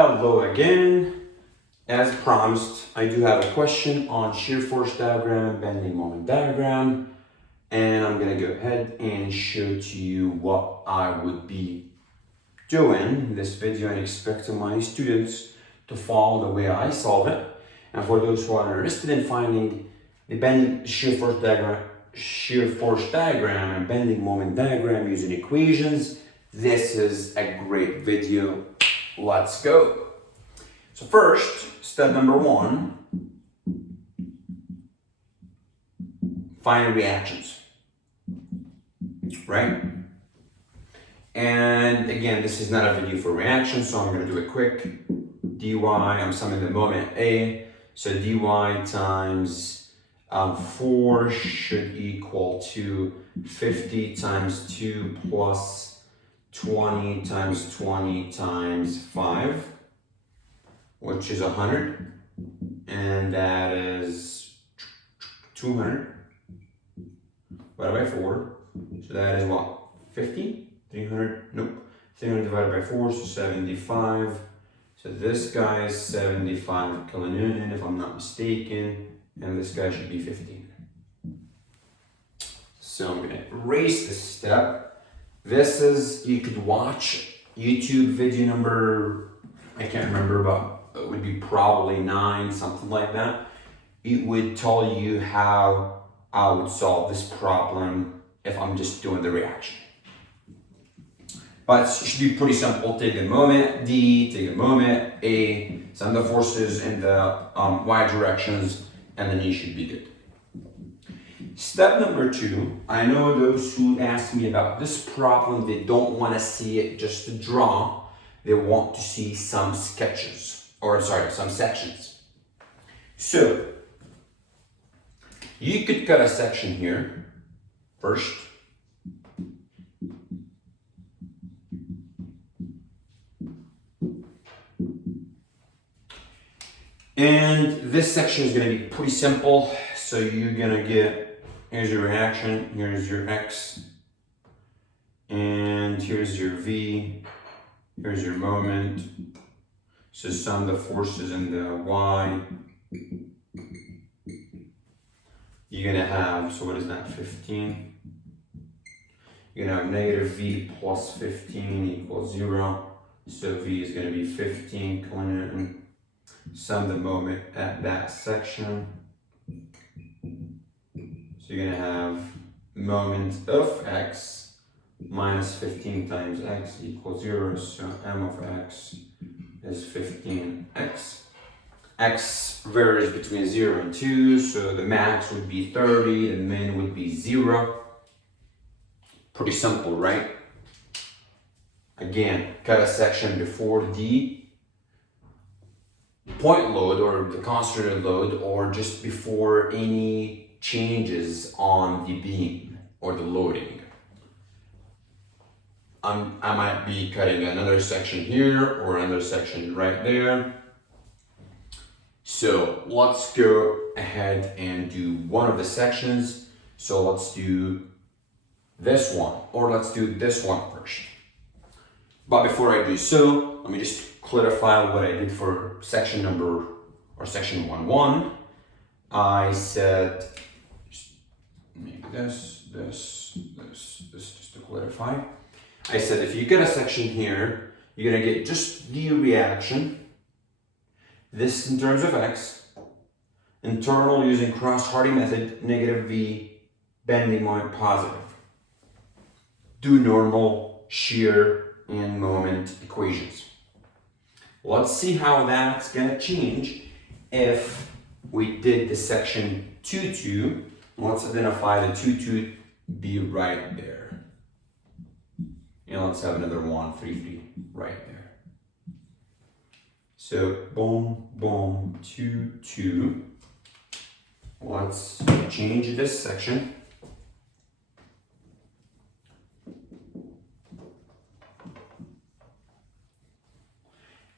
Hello again. As promised, I do have a question on shear force diagram and bending moment diagram, and I'm gonna go ahead and show to you what I would be doing in this video and expecting my students to follow the way I solve it. And for those who are interested in finding the shear force diagram and bending moment diagram using equations, this is a great video. Let's go. So first, step number one, find reactions, right? And again, this is not a video for reactions, so I'm going to do it quick. dy, I'm summing the moment A, so dy times 4 should equal to 50 times 2 plus 20 times 20 times 5, which is 100, and that is 200 divided by 4, so that is what, 50? 300, nope, 300 divided by 4, so 75, so this guy is 75 kilonewton if I'm not mistaken, and this guy should be 15. So I'm gonna erase this step. This is, you could watch YouTube video number, I can't remember, but it would be probably 9, something like that. It would tell you how I would solve this problem if I'm just doing the reaction. But it should be pretty simple. Take the moment D, take the moment A, send the forces in the Y directions, and then you should be good. Step number 2, I know those who ask me about this problem, they don't want to see it just to draw, they want to see some sketches, or sorry, some sections. So, you could cut a section here first. And this section is going to be pretty simple, so you're going to get, here's your reaction, here's your X, and here's your V, here's your moment. So sum the forces in the Y. You're gonna have, so what is that, 15? You're gonna have negative V plus 15 equals 0. So V is gonna be 15 kilonewton. Sum the moment at that section. So you're gonna have moment of X minus 15 times X equals 0. So M of X is 15X. X varies between 0 and 2, so the max would be 30, the min would be 0. Pretty simple, right? Again, cut a section before the point load or the concentrated load, or just before any changes on the beam or the loading. I might be cutting another section here or another section right there. So let's go ahead and do one of the sections. So let's do this one, or let's do this one first. But before I do so, let me just clarify what I did for section number, or section 1.1. I said, maybe this, just to clarify. I said if you get a section here, you're gonna get just the reaction. This in terms of X, internal using cross-Hardy method, negative V, bending moment positive. Do normal, shear, and moment equations. Let's see how that's gonna change if we did the section 2.2. Let's identify the 2.2 be right there. And let's have another 1.3.3 right there. So boom, boom, 2.2. Let's change this section.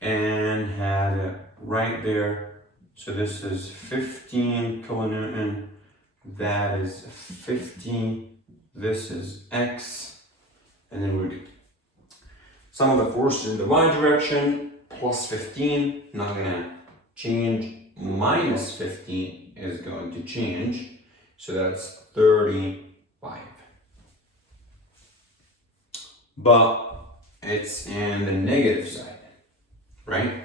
And have it right there. So this is 15 kilonewton. That is 15. This is X. And then we're good. Sum of the forces in the Y direction plus 15, not gonna change. Minus 15 is going to change. So that's 35. But it's in the negative side, right?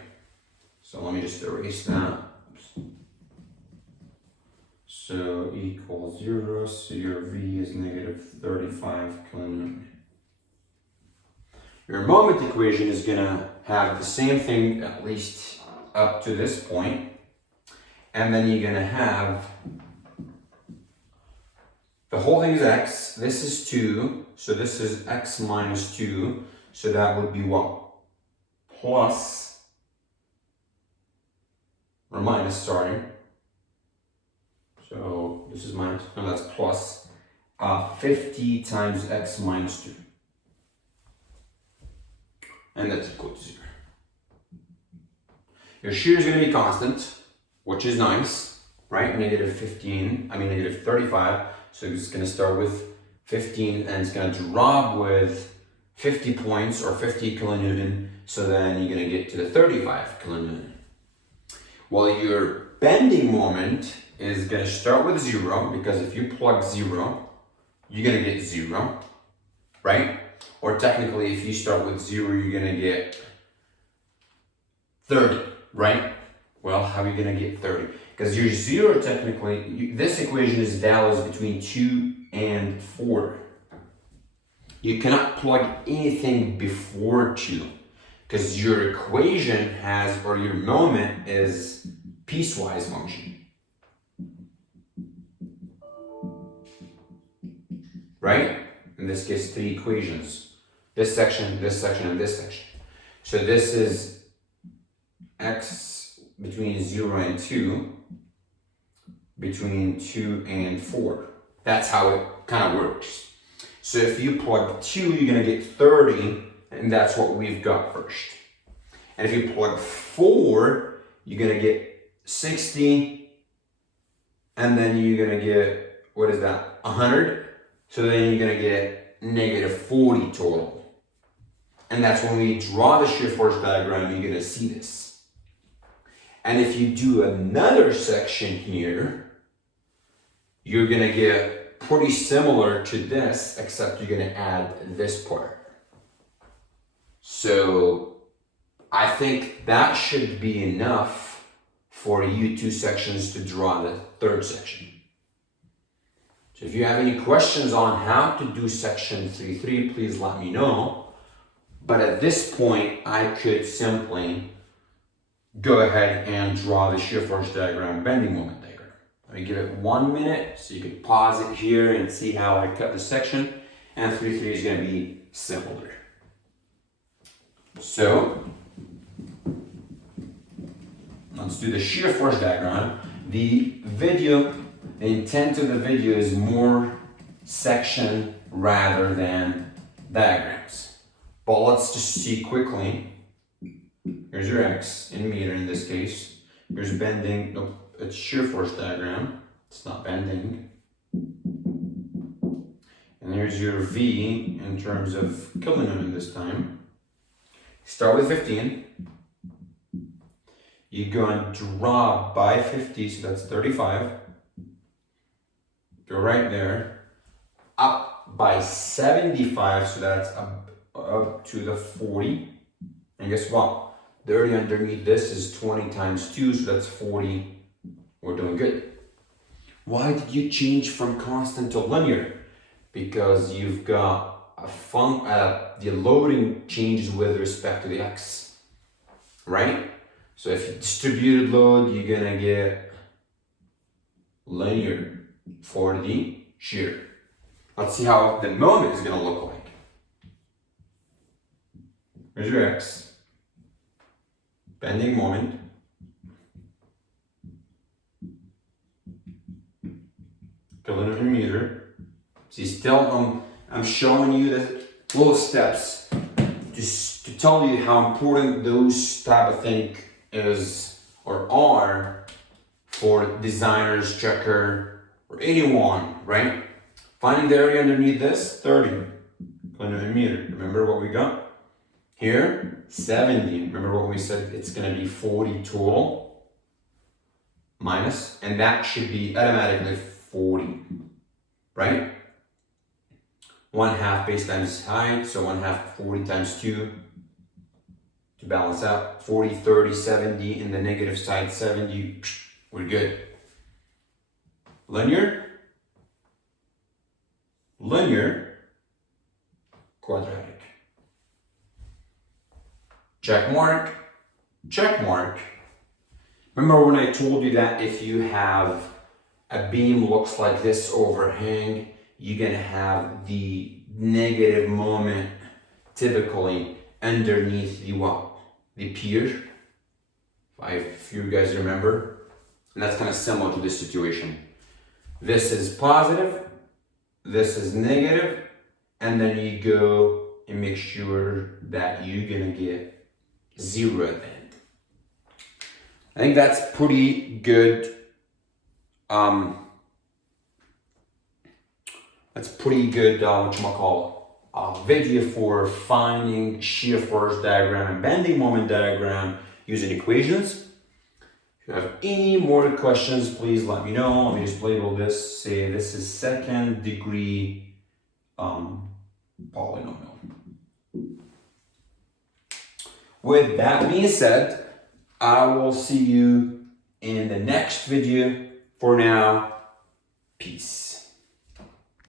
So let me just erase that. Oops. So equals 0, so your V is negative 35 kilonewton. Your moment equation is gonna have the same thing, at least up to this point. And then you're gonna have, the whole thing is x, this is 2, so this is x minus 2, so that would be what? Plus, or minus, sorry. So this is minus, no, that's plus 50 times x minus 2. And that's equal to 0. Your shear is going to be constant, which is nice, right? Negative 35. So it's going to start with 15 and it's going to drop with 50 points or 50 kilonewton. So then you're going to get to the 35 kilonewton. Well, your bending moment is going to start with 0 because if you plug 0, you're going to get 0, right? Or technically, if you start with 0, you're going to get 30, right? Well, how are you going to get 30? Because your 0 technically, this equation is values between 2 and 4. You cannot plug anything before 2 because your equation has, or your moment is piecewise function. Right? In this case, 3 equations. This section, and this section. So this is x between 0 and 2, between 2 and 4. That's how it kind of works. So if you plug 2, you're going to get 30, and that's what we've got first. And if you plug 4, you're going to get 60, and then you're going to get, what is that, 100? So then you're going to get negative 40 total. And that's when we draw the shear force diagram, you're going to see this. And if you do another section here, you're going to get pretty similar to this, except you're going to add this part. So I think that should be enough for you 2 sections to draw the 3rd section. So if you have any questions on how to do section 3.3, please let me know. But at this point, I could simply go ahead and draw the shear force diagram, bending moment diagram. Let me give it 1 minute so you can pause it here and see how I cut the section. And 3.3 is going to be similar. So let's do the shear force diagram. The intent of the video is more section rather than diagrams. But let's just see quickly. Here's your x in meter in this case. Here's bending, nope, it's shear force diagram. It's not bending. And here's your V in terms of kilonewton this time. Start with 15. You go and drop by 50, so that's 35. Go right there. Up by 75, so that's up to the 40. And guess what? The area underneath this is 20 times 2, so that's 40. We're doing good. Why did you change from constant to linear? Because you've got the loading changes with respect to the x, right? So if you distributed load, you're gonna get linear for the shear. Let's see how the moment is gonna look like. Here's your x, bending moment, kilonewton meter. See, still I'm showing you the little steps just to tell you how important those type of thing is or are for designers, checker, or anyone, right? Finding the area underneath this, 30 kilonewton meter. Remember what we got? Here, 70. Remember what we said? It's going to be 40 total minus, and that should be automatically 40, right? 1/2 base times height, so 1/2 40 times 2 to balance out. 40, 30, 70 in the negative side, 70. We're good. Linear, quadratic. Check mark, check mark. Remember when I told you that if you have a beam looks like this overhang, you're gonna have the negative moment typically underneath the what? The pier, if you guys remember. And that's kind of similar to this situation. This is positive, this is negative, and then you go and make sure that you're gonna get 0 at the end. I think that's pretty good. Video for finding shear force diagram and bending moment diagram using equations. If you have any more questions, please let me know. Let me just label this. Say this is second degree polynomial. With that being said, I will see you in the next video. For now, peace.